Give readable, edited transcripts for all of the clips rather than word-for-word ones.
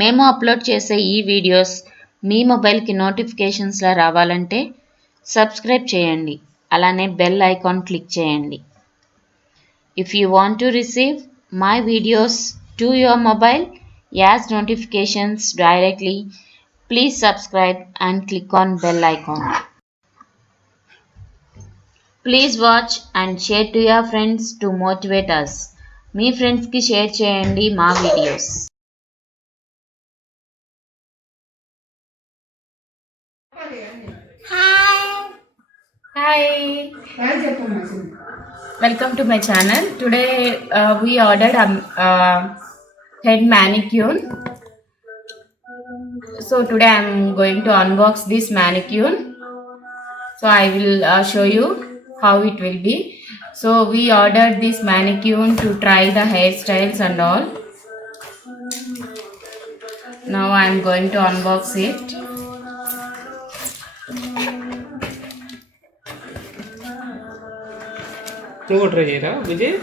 మేము అప్లోడ్ చేసే ఈ వీడియోస్ మీ మొబైల్కి నోటిఫికేషన్స్లా రావాలంటే సబ్స్క్రైబ్ చేయండి, అలానే బెల్ ఐకాన్ క్లిక్ చేయండి. If you want to receive my videos to your mobile as notifications directly, please subscribe and click on bell icon. Please watch and share to your friends to motivate us. మీ ఫ్రెండ్స్కి షేర్ చేయండి మా videos. Hi, welcome to my channel. Today we ordered a head manicure. So today I am going to unbox this manicure. So I will show you how it will be. So we ordered this manicure to try the hairstyles and all. Now I am going to unbox it. నువ్వు ట్రై చేయరా విజయ్?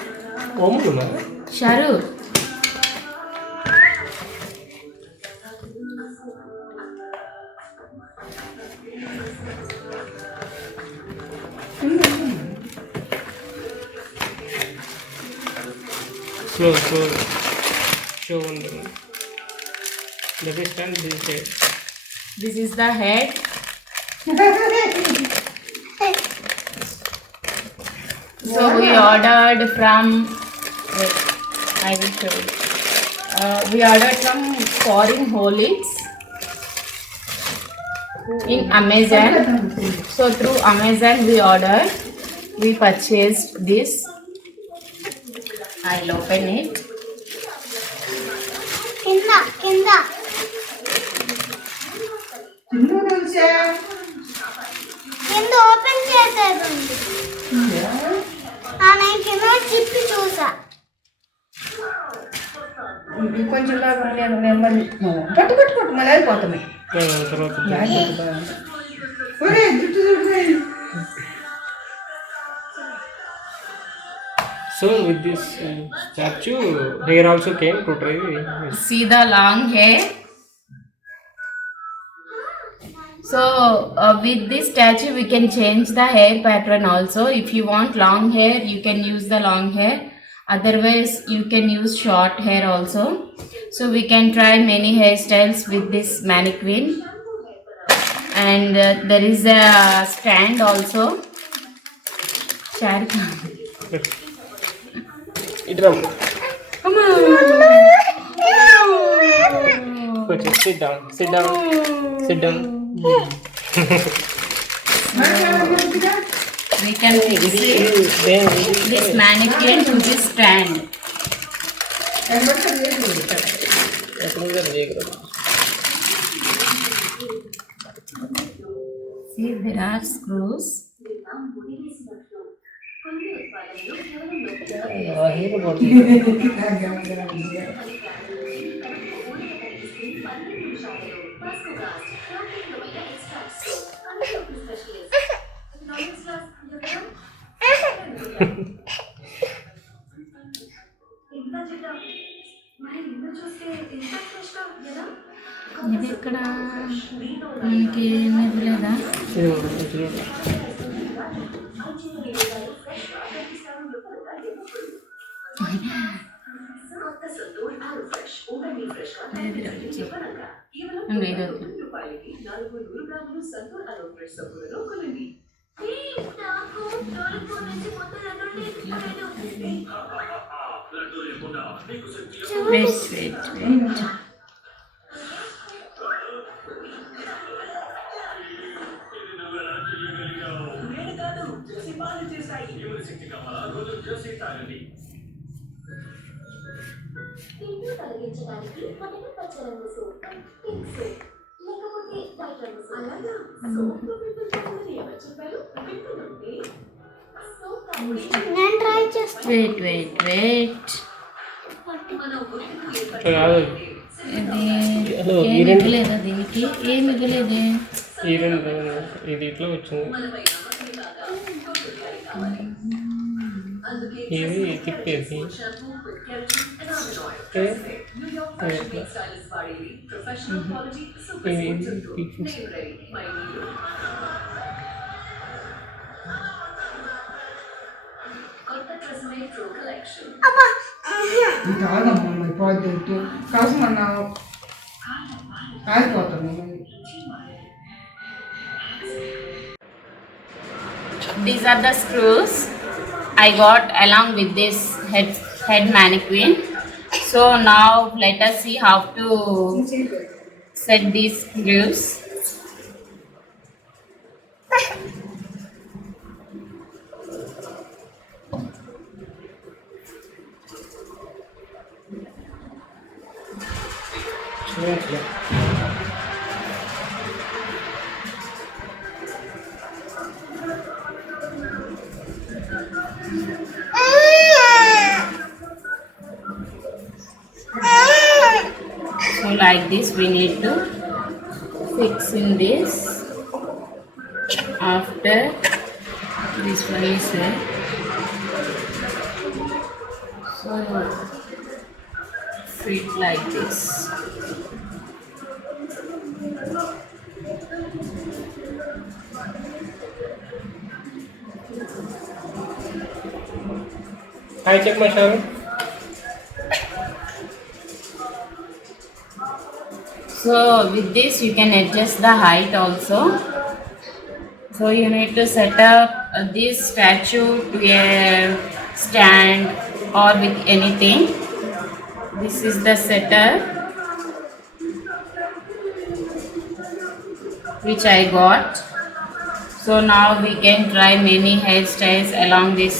ఓముకున్నా షారు slow show ఉంటుంది. The best and this head. This is the head. So we ordered from, wait, I will show you. We ordered from foreign holics in Amazon. So through Amazon we purchased this. I'll open it. Kinda. కింద ఓపెన్ చేసేది ఉంది. నేను కింద చిప్పి చూసా. కొంచెం లాగా నెమ్మది పట్టు మళ్ళీ అయిపోతుంది. So with this statue, hair also came to try. See the long hair. So with this statue we can change the hair pattern also. If you want long hair, you can use the long hair. Otherwise you can use short hair also. So we can try many hairstyles with this mannequin. And there is a stand also. Come on. Okay, sit down. We can fix this mannequin to this stand. See, there are screws. ఇది ఇక్కడ మనకి లేదా wait. తొలగించడానికి మొదటి పచ్చరంగు soap pink soap లేకపోతే వైట్ రంగు సోప్. అలాగా సోప్ పింపుల్ పోతుందని ఎవరు చెప్పారు? పింపుల్ ఉంటే సోప్ నేను ట్రై చేస్తాను. వెయిట్ ఇది లేదా దీనికి ఏమి ఇవ్వలేదే. ఇది ఇట్లా వచ్చింది. అందుకే ఇది తిప్పేది shampoo with keratin and olive ఏ? Oil New York fashion week stylist వాడేది ప్రొఫెషనల్ క్వాలిటీ సూపర్ ఇది స్మూత్ జుట్టు తీసేసి. నేను రెడీ మై మీరు కొత్త ట్రెస్మే ప్రో కలెక్షన్ కాదమ్మా మరి ప్రాజెక్ట్ కోసం అన్నావు ఆగిపోతాను These are the screws I got along with this head mannequin. So now let us see how to set these screws. చూడండి. So like this we need to fix in this. After this one is set. So fit like this. Hi చెప్పమా Sharu. So with this you can adjust the height also. So you need to set up this statue to a stand or with anything. This is the setup which I got. So now we can try many hairstyles along this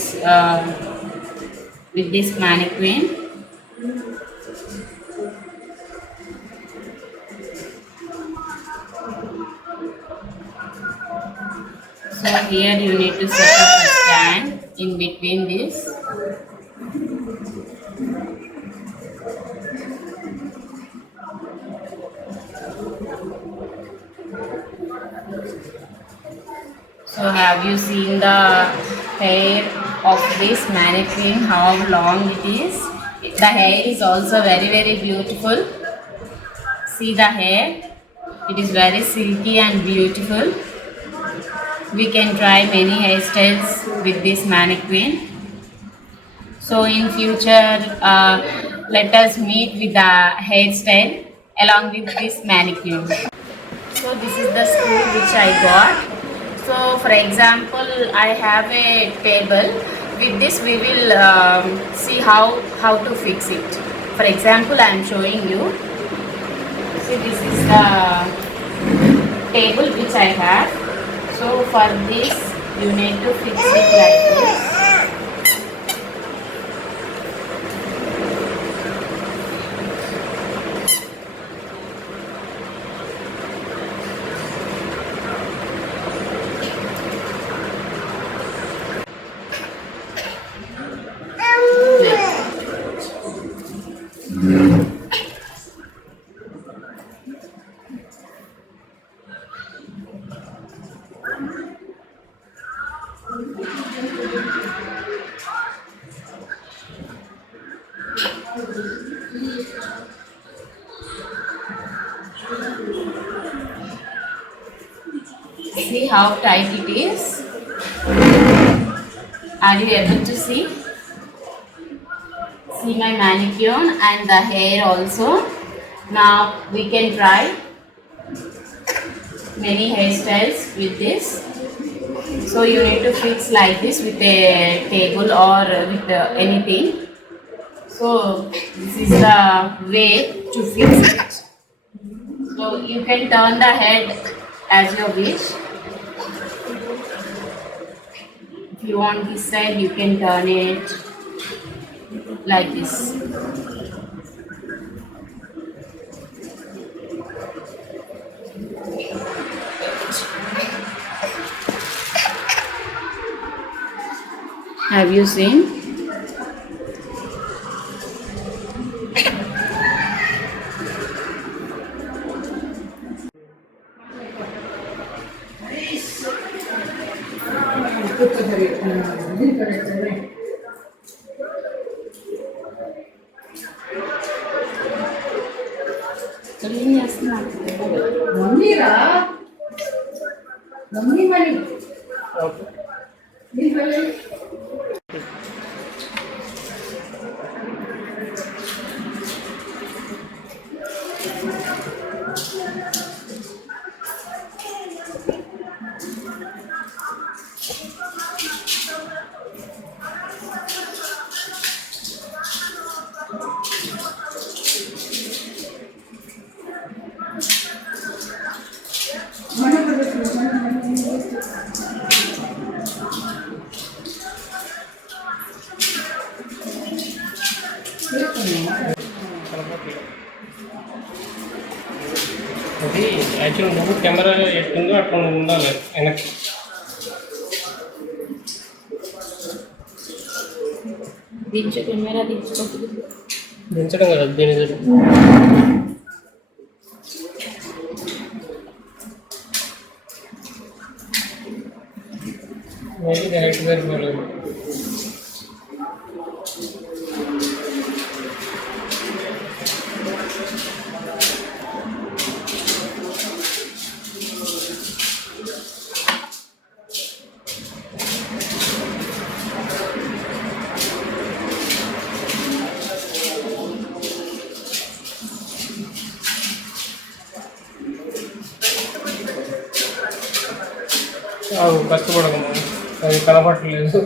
with this mannequin. So here you need to set up a stand in between this. So have you seen the hair of this mannequin, how long it is? The hair is also very beautiful. See the hair, it is very silky and beautiful. We can try many hairstyles with this mannequin. So in future, let us meet with the hairstyle along with this mannequin. So this is the screw which I got. So for example, I have a table. With this we will see how to fix it. For example, I am showing you. See, this is the table which I have. So for this you need to fix it like this. See how tight it is. Are you able to see? See my mannequin and the hair also. Now we can try many hairstyles with this. So you need to fix like this with a table or with anything. So this is the way to fix it. So you can turn the head as you wish. If you want this side, you can turn it like this. Have you seen? Mummy మరి ఓకే. నీ పల్లె మన కనపడట్లేదు. అది యాక్చువల్ నువ్వు కెమెరా ఎట్టుందో అట్లా ఉండాలి వెనక్కి. దించు కెమెరా దించుకో. దించడం కదా దీని మేబీ హైట్ సరిపోలేదు. కష్టపడకము, అది కనపడట్లేదు.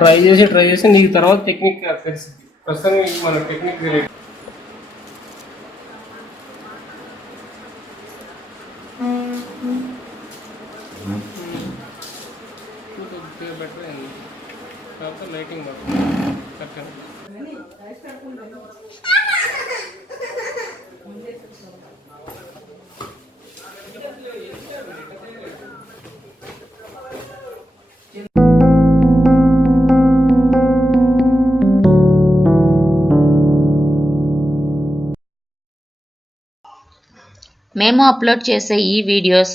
ట్రై చేసి నీకు తర్వాత టెక్నిక్ తెలుసు. ప్రస్తుతానికి మన టెక్నిక్ తెలియదు. బెటర్ అయింది కాకపోతే లైటింగ్ కరెక్ట్. మేము అప్లోడ్ చేసే ఈ వీడియోస్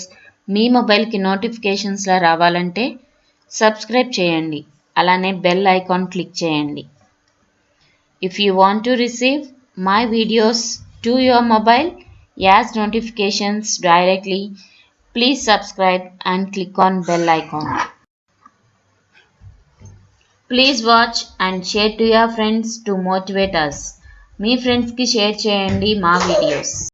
మీ మొబైల్కి నోటిఫికేషన్స్లా రావాలంటే సబ్స్క్రైబ్ చేయండి. అలానే బెల్ ఐకాన్ క్లిక్ చేయండి. If you want to receive my videos to your mobile as notifications directly, please subscribe and click on bell icon. Please watch and share to your friends to motivate us. మీ ఫ్రెండ్స్కి షేర్ చేయండి మా వీడియోస్.